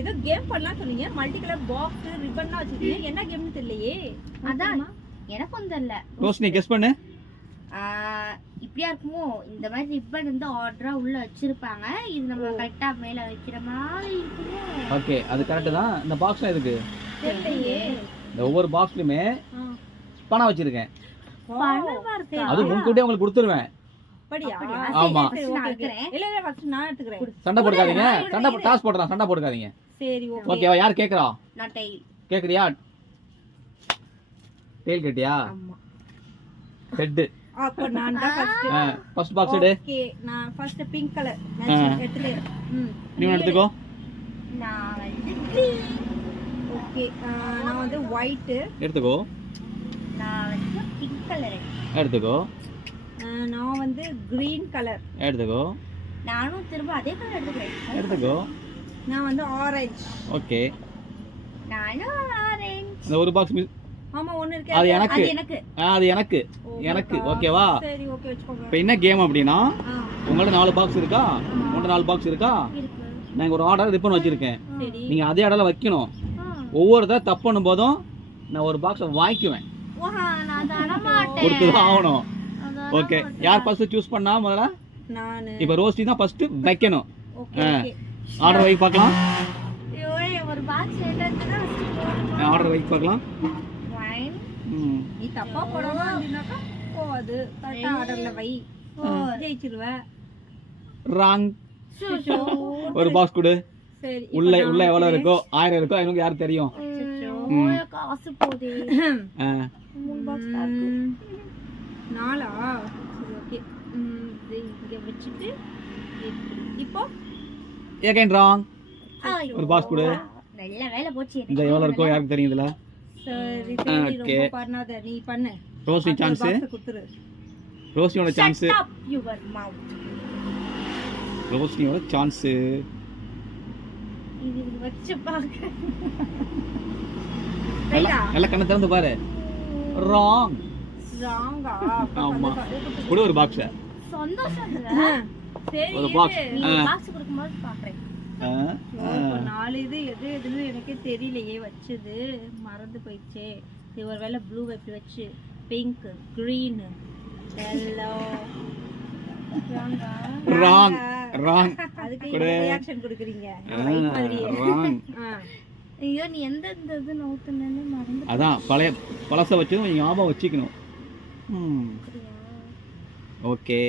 ஏதோ கேம் பண்ணலாம் சொன்னீங்க, மல்டி கலர் பாக்ஸ் ரிப்பன்லாம் வச்சிருக்கீங்க, என்ன கேம்னு தெரியலையே. அதான் எனக்கும் தெரியல. ரோஷினி கெஸ் பண்ணு. இப்படியா இருக்குமோ, இந்த மாதிரி ரிப்பன் வந்து ஆர்டரா உள்ள வச்சிருப்பாங்க, இது நம்ம கரெக்டா மேல வைக்கிற மாதிரி இருக்குமோ. ஓகே, அது கரெக்ட் தான். இந்த பாக்ஸ்ல எதுக்கு? தெரியலையே. இந்த ஒவ்வொரு பாக்ஸ்லயுமே பணம் வச்சிருக்கேன். பணமா இருக்கு. அது முன்கூட்டியே உங்களுக்கு கொடுத்துருவேன். அப்படியா? ஆமா. சரி, ஓகே. இல்ல இல்ல ஃபர்ஸ்ட் நான் எடுத்துக்கிறேன். சண்டை போடுக்காதீங்க. சண்டை டாஸ் போடுறோம். சண்டை போடுக்காதீங்க. சரி ஓகே. ஓகேவா? யார் கேக்குறா? நான் டெயில். கேக்குறியா? டெயில் கேட்டியா? ஆமா. ஹெட். அப்ப நான் தான் ஃபர்ஸ்ட் பாக்ஸ் எடு. ஓகே, நான் ஃபர்ஸ்ட் பிங்க் கலர் மேட்ச் எடுத்துறேன். நீ எடுத்துக்கோ. நான் வந்து green. ஓகே, நான் வந்து ஒயிட் எடுத்துக்கோ. நான் வந்து பிங்க் கலர். எடுத்துக்கோ. நான் வந்து green கலர் எடுத்துக்கோ. நானும் திரும்ப அதே கலர் எடுத்துக்கிறேன். எடுத்துக்கோ. நான் வந்து ஆரஞ்சு. ஓகே. நானும் ஆரஞ்சு. இந்த ஒரு பாக்ஸ் ஆமா ஒன்னு இருக்கு. அது எனக்கு. அது எனக்கு. அது எனக்கு. எனக்கு ஓகேவா? சரி ஓகே வெச்சுக்கோங்க. இப்போ என்ன கேம் அப்படினா, உங்களுக்கு 4 பாக்ஸ் இருக்கா? உங்கள்ட்ட 4 பாக்ஸ் இருக்கா? இருக்கு. நான் ஒரு ஆர்டர் ரிப்பன் வச்சிருக்கேன். சரி. நீங்க அதே இடத்துல வைக்கணும். ஒவ்வொருதா தப்பு பண்ணும்போதும் நான் ஒரு பாக்ஸை வாங்கிக்குவேன். ஓஹா, நான் தர மாட்டேன். கொடுத்து தான் ஆகணும். ஓகே, யார் ஃபர்ஸ்ட் சூஸ் பண்ணா முதல்ல? நான். இப்போ ரோஸ்டி தான் ஃபர்ஸ்ட் வைக்கணும். Okay okay. ஆர்டர் வை பார்க்கலாம். ஐயோ, ஒரு பாக்ஸ் எடுத்துனா ஃபர்ஸ்ட் ஆர்டர் வை பார்க்கலாம். ஒன். நீ தப்பா போடாம இருந்தாக்கா அது கரெக்ட்டா ஆர்டர்ல வை. ஜெயிச்சிருவ. ராங். சோ ஒரு பாக்ஸ் கொடு. சரி. உள்ள எவ்வளவு இருக்கோ? 1000 இருக்கோ? எனக்கு யாருக்கு தெரியும்? ஓ காசு போதே. 3 பாக்ஸ் தான் இருக்கு. 4ஆ? சரி ஓகே. இங்க வச்சிட்டு இப்போ ஏகேன் ராங். ஒரு பாக்ஸ் கொடு. நல்ல வேலை போச்சு. இந்த எவ்வளவு இருக்கோ யாருக்கு தெரியும் இதுல? சரி சரி, ரொம்ப பண்ணாத, நீ பண்ணு. Rosie chance. குத்துரு. ரோசியோட சான்ஸ். Stop your mouth. ரோசியோட சான்ஸ். இது வச்சு பாக்க. நல்லா கண்ணை திறந்து பாரு. ராங். ராங்கா? ஆமா. கொடு ஒரு பாக்ஸ். சந்தோஷம் இல்ல. சரி ஒரு பாக்ஸ். நீ பாக்ஸ் கொடுக்கும்போது பாக்குறேன். 4 இது எதுன்னு எனக்கே தெரியலையே, வச்சது மறந்து போயிடுச்சே. இது ஒருவேளை ப்ளூ வைப்பி வச்சு pink green yellow. Wrong. Wrong. அதுக்கு ரியாக்ஷன் கொடுக்குறீங்க. ராங். ஐயோ, நீ எந்த இது நோத்துனேன்னு மறந்து. அதான் பழச வச்சு நீங்க ஞாபகம் வச்சுக்கணும். ஓகே.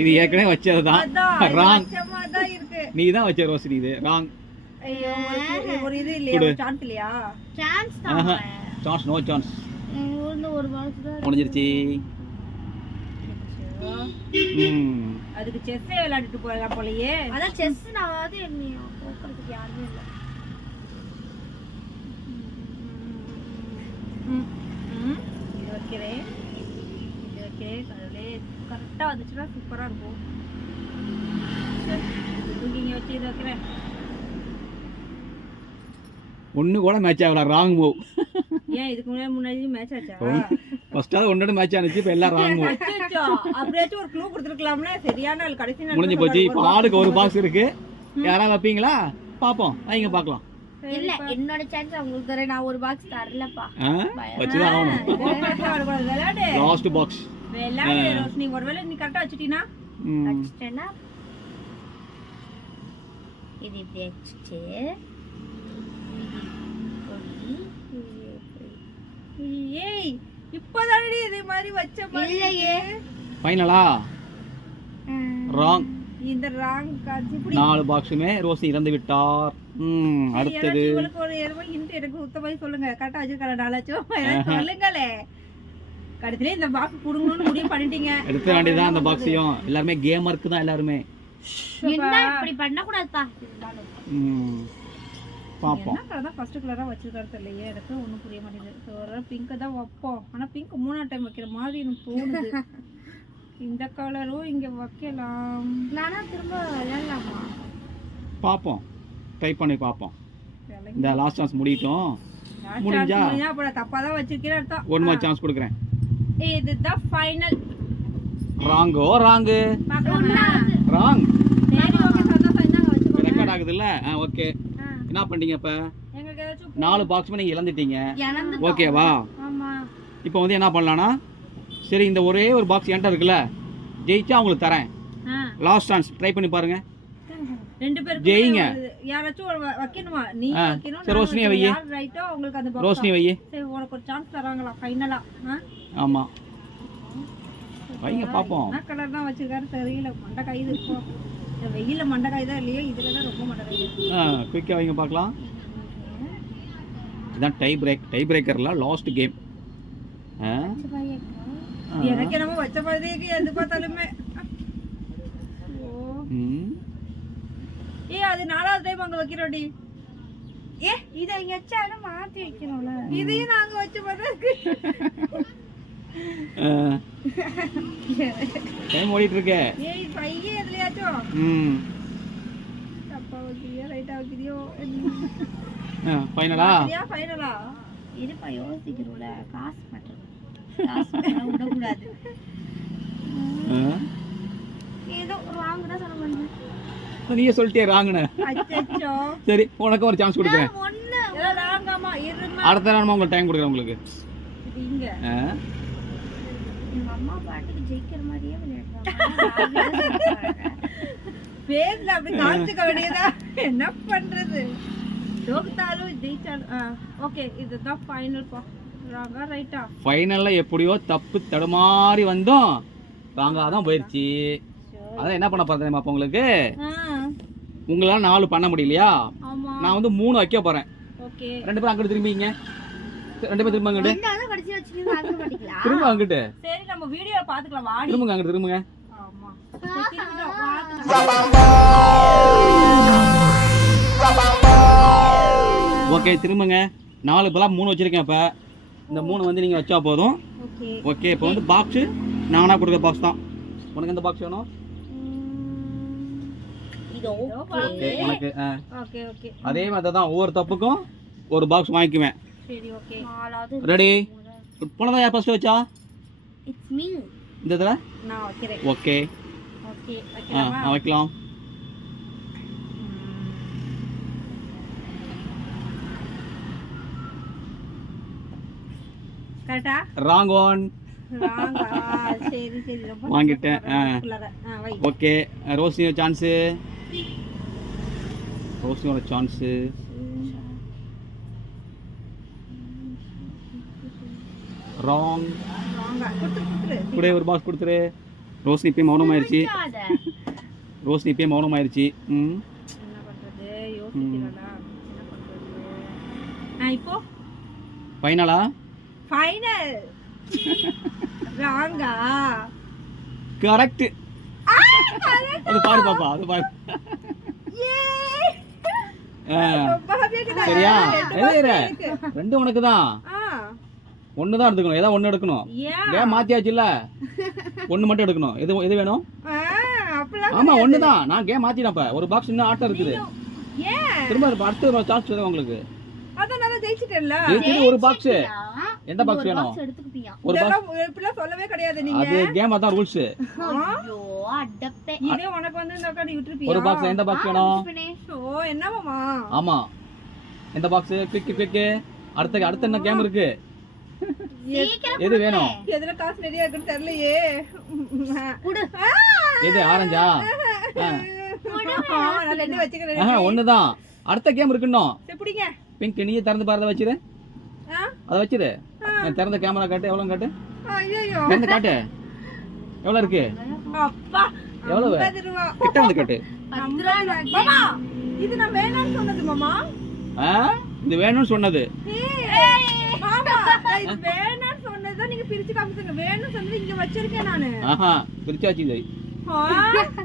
இது ஏற்கனவே வச்சதுதான். ராங். நீ தான் வச்ச ரோசினி. இது ராங். ஐயோ, ஒரு இது இல்லையா? சான்ஸ் இல்லையா? சான்ஸ் தான். Chance no chance. ஒரு பாக்ஸ் தான் முடிஞ்சிருச்சு. அதுக்கு செஸ் விளையாடிட்டு போறலாம் போலயே. அதான் செஸ் நாவாது என்ன போக்குறதுக்கு யாருமே இல்ல. இது வைக்கிறேன். கடவுளே, கரெக்டா வந்துச்சுன்னா சூப்பரா இருக்கும். தூக்கிங்க வச்சு இது வைக்கிறேன். ஒண்ணு கூட மேட்ச் ஆகல. Wrong move. ஏன் இதுக்கு முன்னாடி மேட்ச் ஆச்சா? ஃபர்ஸ்டாவது ஒன்னோட மேட்ச் ஆனிச்சு. இப்போ எல்லாம் ராங் மூவ். அப்படியாச்சும் ஒரு க்ளூ கொடுத்துருக்கலாம்ல. சரியான ஆள் கடைசி நேரத்துல முடிஞ்சு போச்சு. இப்போ ஆளுக்கு ஒரு பாக்ஸ் இருக்கு. யாரா வைப்பீங்களா? பாப்போம். வைங்க பார்க்கலாம். இல்ல, என்னோட சான்ஸ் உங்களுக்கு தரேன். நான் ஒரு பாக்ஸ் தரலப்பா. வச்சுதான் ஆகணும். விளையாடு. Last box. விளையாடு ரோஷினி. ஒருவேளை நீ கரெக்டா வச்சிட்டீனா? வச்சிட்டேனா? இது இப்படி வச்சிட்டு ஏய், இப்போதானடி இதே மாதிரி வச்ச மாதிரி இல்லையே. ஃபைனலா? ராங். இந்த ராங் கார்ட்ஸ் இப்படி 4 பாக்ஸுமே ரோசி இறந்து விட்டார். அடுத்தது உங்களுக்கு ஒரு ஹிண்ட் எனக்கு சுத்தமாக சொல்லுங்க. கரெக்டா வச்சிருக்கல நாளாச்சும் சொல்லுங்களே. கடைசில இந்த பாக்ஸ் குடுங்கணும்னு முடிவு பண்ணிட்டீங்க. எடுத்து வேண்டியதான் அந்த பாக்ஸையும். எல்லாரும் கேமருக்கு தான் எல்லாரும். என்ன இப்படி பண்ண கூடாதுப்பா. பாப்போம். என்ன கலர் தான் ஃபர்ஸ்ட் கலரா வச்சிருக்காரு தெரியலையே. எனக்கு ஒண்ணும் புரிய மாட்டேங்குது. சோ பிங்க் தான் வைப்போம். ஆனா பிங்க் 3 டைம் வைக்கிற மாதிரி எனக்கு தோணுது. இந்த கலரும் இங்க வைக்கலாம். நானா திரும்ப விளையாடலாமா? பாப்போம். ட்ரை பண்ணி பாப்போம். இந்த லாஸ்ட் சான்ஸ் முடியட்டும். முடிஞ்சா அப்புறம் தப்பா தான் வச்சிருக்கேன்னு அர்த்தம். ஒன் மோர் சான்ஸ் கொடுக்குறேன். இதுதான் ஃபைனல். ராங்கோ ராங்கு பார்க்கலாமா? ராங். சரி ஓகே சந்தோஷம். இந்தாங்க வச்சுக்கோங்க. ரெக்கார்ட் ஆகுதுல்ல? ஓகே. ஆ, என்ன பண்ணீங்க இப்ப? எங்களுக்கு ஏதாச்சும் 4 பாக்ஸுமே நீங்க இழந்துட்டீங்க. இழந்துட்டோம். ஓகேவா? ஆமா. இப்போ வந்து என்ன பண்ணலாம்னா, சரி இந்த ஒரே ஒரு பாக்ஸ் என்கிட்ட இருக்குல்ல, ஜெயிச்சா உங்களுக்கு தரேன். ஆ, லாஸ்ட் சான்ஸ் ட்ரை பண்ணி பாருங்க. 2 பேருக்கு ஜெயிங்க. யாராச்சும் ஒரு வைக்கணுமா? நீ ஆ, வைக்கணும். சரி, ரோஷினியை வை. யார் ரைட்டோ உங்களுக்கு அந்த பாக்ஸ். ரோஷினி வை. சரி உனக்கு ஒரு சான்ஸ் தராங்களா ஃபைனலா? ஆமா வைங்க பாப்போம். என்ன கலர் தான் வச்சிருக்காரு தெரியல. மண்டை காயுது இப்போ. இந்த வெயில்ல மண்டை காயுதா இல்லையோ, இதுல தான் ரொம்ப மண்டை காயுது. குயிக்கா வைங்க பார்க்கலாம். இதான் டை பிரேக்கர்ல லாஸ்ட் கேம். எனக்கு என்னமோ வச்ச மாதிரியே எது பார்த்தாலுமே. அது 4வது டைம் அங்க வைக்கிறோடி. இதை எச்சாலும் மாத்தி வைக்கணும்ல. இதையும் நாங்க வச்ச மாதிரி இருக்கு. டைம் ஓடிட்டு இருக்கு. பையன் எதுலயாச்சும் தப்பா வைக்கிறியோ ரைட்டா வைக்கிறியோ? ஃபைனலா? ஃபைனலா? இருப்பா யோசிக்கிறோம்ல. காசு மாட்டோம். காசு விடக்கூடாது. ஏதோ ராங் தான் சொல்ல முடியும். நீயே சொல்லிட்டே ராங்கன்னு. அச்சச்சோ. சரி உனக்கு ஒரு சான்ஸ் கொடுக்குறேன். ஒண்ணு ஏதோ ராங்காமா இருமா. அடுத்த நேரமா உங்களுக்கு டைம் கொடுக்குறேன் உங்களுக்கு. இது இங்க. எங்க அம்மா பாட்டுக்கு ஜெயிக்கிற மாதிரியே விளையாடுறாங்க. பேஸ்ல அப்படி காமிச்சுக்க வேண்டியதா? என்ன பண்றது? தோத்தாலும் ஜெயிச்சாலும். ஓகே இதுதான் ஃபைனல் பா. ராங்கா ரைட்டா? ஃபைனல்ல எப்படியோ தப்பு தடுமாறி வந்தோம். ராங்கா தான் போயிருச்சு. அதான் என்ன பண்ண போறேன் அப்ப உங்களுக்கு, உங்களால 4 பண்ண முடியலையா? ஆமா. நான் வந்து 3 வைக்க போறேன். ஓகே. 2 பேரும் அங்கிட்டு திரும்பிங்க. 2 பேரும் திரும்ப அங்கிட்டு. என்னால கடைசி வச்சிட்டு வாங்க மாட்டீங்களா? திரும்ப அங்கிட்டு. சரி நம்ம வீடியோல பாத்துக்கலாம் வாடி. திரும்புங்க அங்கிட்டு திரும்புங்க. ஆமா. ஓகே திரும்புங்க. 4 பலா 3 வச்சிருக்கேன். இப்ப இந்த 3 வந்து நீங்க வச்சா போதும். ஓகே. ஓகே இப்போ வந்து பாக்ஸ் நானா கொடுக்குற பாக்ஸ் தான். உனக்கு எந்த பாக்ஸ் வேணும்? இது ஓகே உனக்கு. Okay okay. அதே மாதிரி தான் ஒவ்வொரு தப்புக்கும் ஒரு பாக்ஸ் வாங்கிக்குவேன். சரி ஓகே. ரெடி? போனதா யார் ஃபர்ஸ்ட் வச்சா? It's me. இந்த இதுல நான் வைக்கிறேன். ஓகே. ஓகே வைக்கலாமா? வைக்கலாம். கரெக்ட்டா? Wrong one. ராங்கா? சரி சரி ரொம்ப வாங்கிட்டேன். வை. Okay Roshini chance. ரோஷினியோட சான்ஸ். ராங். ராங்கா. குடுத்துரு. கூட ஒரு பாக்ஸ் கொடுத்துரு. ரோஷினி இப்பயே மௌனமாயிருச்சு. ரோஷினி இப்பயே மௌனமாயிருச்சு. என்ன பண்றது? யோசிக்கிறடா. என்ன பண்றது? இப்போ ஃபைனலா? ஃபைனல். ராங்கா? கரெக்ட். அது பாரு பாப்பா, அது பாரு. சரியா? ரெண்டு உனக்கு தான். ஒன்னு தான் எடுக்கணும். ஏதோ ஒன்னு எடுக்கணும். ஏன் மாத்தியாச்சு இல்ல? ஒன்னு மட்டும் எடுக்கணும். எது வேணும்? ஆமா ஒன்னு தான். நான் கேம் மாத்தினப்ப ஒரு பாக்ஸ் இன்னும் ஆட்டம் இருக்குது. திரும்ப அடுத்த ஒரு சான்ஸ் தரேன் உங்களுக்கு. அத நான் ஜெயிச்சிட்டேன்ல. ஜெயிச்சிட்டு ஒரு பாக்ஸ். எந்த பாக்ஸ் வேணும்? ஒரு பாக்ஸ் இப்படி சொல்லவே கிடையாது நீங்க. அது கேம் அதான் ரூல்ஸ். ஐயோ அடப்பே. இதே உனக்கு வந்து இந்த கார்டு விட்டுருப்பியா? ஒரு பாக்ஸ். எந்த பாக்ஸ் வேணும்? ஓ என்னமாமா? ஆமா எந்த பாக்ஸ்? கிக். அடுத்த என்ன கேம் இருக்கு? எது வேணும்? எதுல காசு நிறைய இருக்குன்னு தெரியலையே. எது ஆரஞ்சா? நான் ரெண்டு வச்சுக்கிறேன். ஒண்ணுதான். அடுத்த கேம் இருக்குன்னோம். எப்படிங்க? பிங்க் நீயே திறந்து பாரு. அதை வச்சிரு. அதை வச்சிரு. திறந்த கேமரா காட்டு. எவ்வளவு காட்டு? ஐயோ திறந்து காட்டு. எவ்வளவு இருக்கு? அப்பா எவ்வளவு? 50 ரூபாய். கிட்ட வந்து காட்டு. மாமா இது நான் வேணாம்னு சொன்னது மாமா. இது வேணும்னு சொன்னது. மாமா இது வேணாம்னு சொன்னது நீங்க பிரிச்சு காமிச்சீங்க. வேணும்னு சொன்னது இங்க வச்சிருக்கேன் நானு. பிரிச்சாச்சு இது.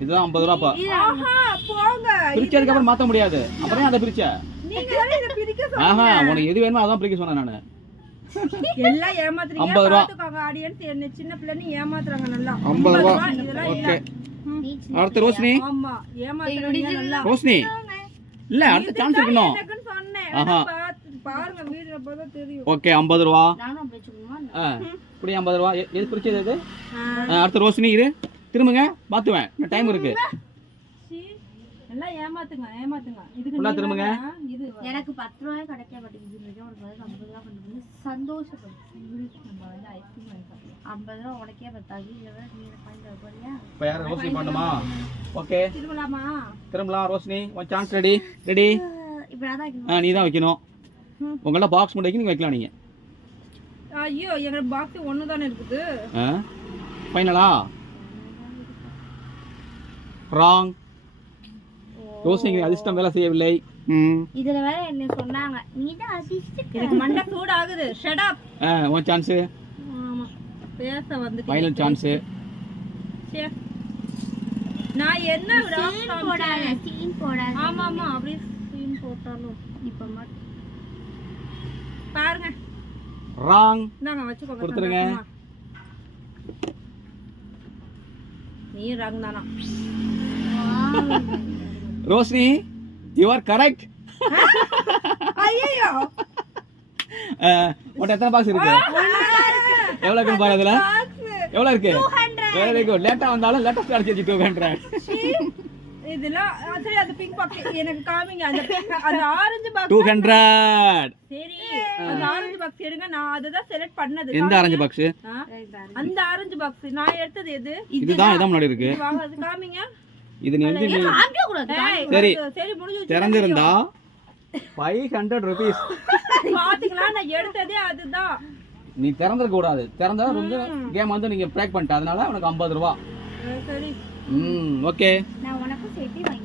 இதுதான் 50 ரூபாய். போங்க. பிரிச்சதுக்கு அப்புறம் மாத்த முடியாது. அப்புறம் அதை பிரிச்ச. நீங்க தான் இத பிரிக்க சொன்னீங்க. உனக்கு எது வேணுமோ அதான் பிரிக்க சொன்னேன் நானு. எல்லாம் ஏமாத்துறீங்க. 50 ரூபாய். பாத்துக்கோங்க ஆடியன்ஸ் என்ன சின்ன பிள்ளைன்னு ஏமாத்துறாங்க நல்லா. 50 ரூபாய். இதெல்லாம் ஓகே. அடுத்து ரோஷினி. ஆமா ஏமாத்துறீங்க நல்லா. ரோஷினி இல்ல அடுத்த சான்ஸ் இருக்கணும். எனக்குன்னு சொன்னேன். பாருங்க வீடியோல பார்த்தா தெரியும். ஓகே 50 ரூபாய். நானும் அப்படி வச்சுக்கணுமா? இப்படி 50 ரூபா. எது பிடிச்சது எது? அடுத்து ரோஷினி இரு, திரும்புங்க மாத்துவேன், இன்னும் டைம் இருக்கு. எல்லாம் ஏமாத்துங்க ஏமாத்துங்க. இதுக்கு ஃபுல்லா திரும்புங்க. இது எனக்கு 10 ரூபாய் கிடைக்க மாட்டேங்குது. உனக்கு வந்து 50 ரூபா பண்ணுறது சந்தோஷப்படும். நம்ம வந்து ஐஸ்கிரீம் வாங்கி சாப்பிடலாம். 50 ரூபா உனக்கே பத்தாது. இதை விட நீ எனக்கு வாங்கி தர போறியா? இப்போ யாரும் ரோஷினி பண்ணுமா? ஓகே திரும்பலாமா? திரும்பலாம். Roshini one chance. Ready ready. இப்படி தான் நீ தான் வைக்கணும். உங்கள பாக்ஸ் மட்டும் வைக்க நீங்க வைக்கலாம் நீங்க. ஐயோ எங்க பாக்ஸ் ஒண்ணு தானே இருக்குது. ஃபைனலா? ராங். ரோஷினி அதிர்ஷ்டம் வேலை செய்யவில்லை. இதுல வேற என்ன சொன்னாங்க, நீ தான் அதிர்ஷ்டம். எனக்கு மண்டை சூடு ஆகுது. Shut up. One chance. ஆமா பேச வந்து ஃபைனல் சான்ஸ். நான் என்ன சீன் போடாத, சீன் போடாத. ஆமா ஆமா அப்படியே சீன் போட்டாலும் இப்ப மட்டும் பாருங்க. ராங். நாங்க வச்சுக்கோங்க. கொடுத்துருங்க. நீ ராங் தானா? Roshini you are correct. ஐயோ உன்கிட்ட எத்தனை பாக்ஸ் இருக்கு? எவ்வளவு இருக்கு பாரு. அதுல எவ்வளவு இருக்கு? Very good. லேட்டா வந்தாலும் லேட்டஸ்ட் அடிச்சு 200. இதெல்லாம் சரி. அந்த பிங்க் பாக்ஸ் எனக்கு காமிங்க. அந்த பிங்க் அந்த ஆரஞ்சு பாக்ஸ் 200. சரி அந்த ஆரஞ்சு பாக்ஸ் எடுங்க. நான் அதுதான் செலக்ட் பண்ணது. எந்த ஆரஞ்சு பாக்ஸ்? அந்த ஆரஞ்சு பாக்ஸ் நான் எடுத்தது எது? இதுதான் இதான் முன்னாடி இருக்கு. வாங்க அது காமிங்க. இது நீ வந்து ஆக கூடாது. சரி சரி முடிஞ்சு. திறந்திருந்தா 500 ரூபீஸ். பாத்தீங்களா நான் எடுத்ததே அதுதான். நீ திறந்திருக்க கூடாது. திறந்தா ரொம்ப கேம் வந்து நீங்க பிரேக் பண்ணிட்ட. அதனால உனக்கு 50 ரூபா. சரி ஓகே. நான் உனக்கு சேர்த்து வாங்கி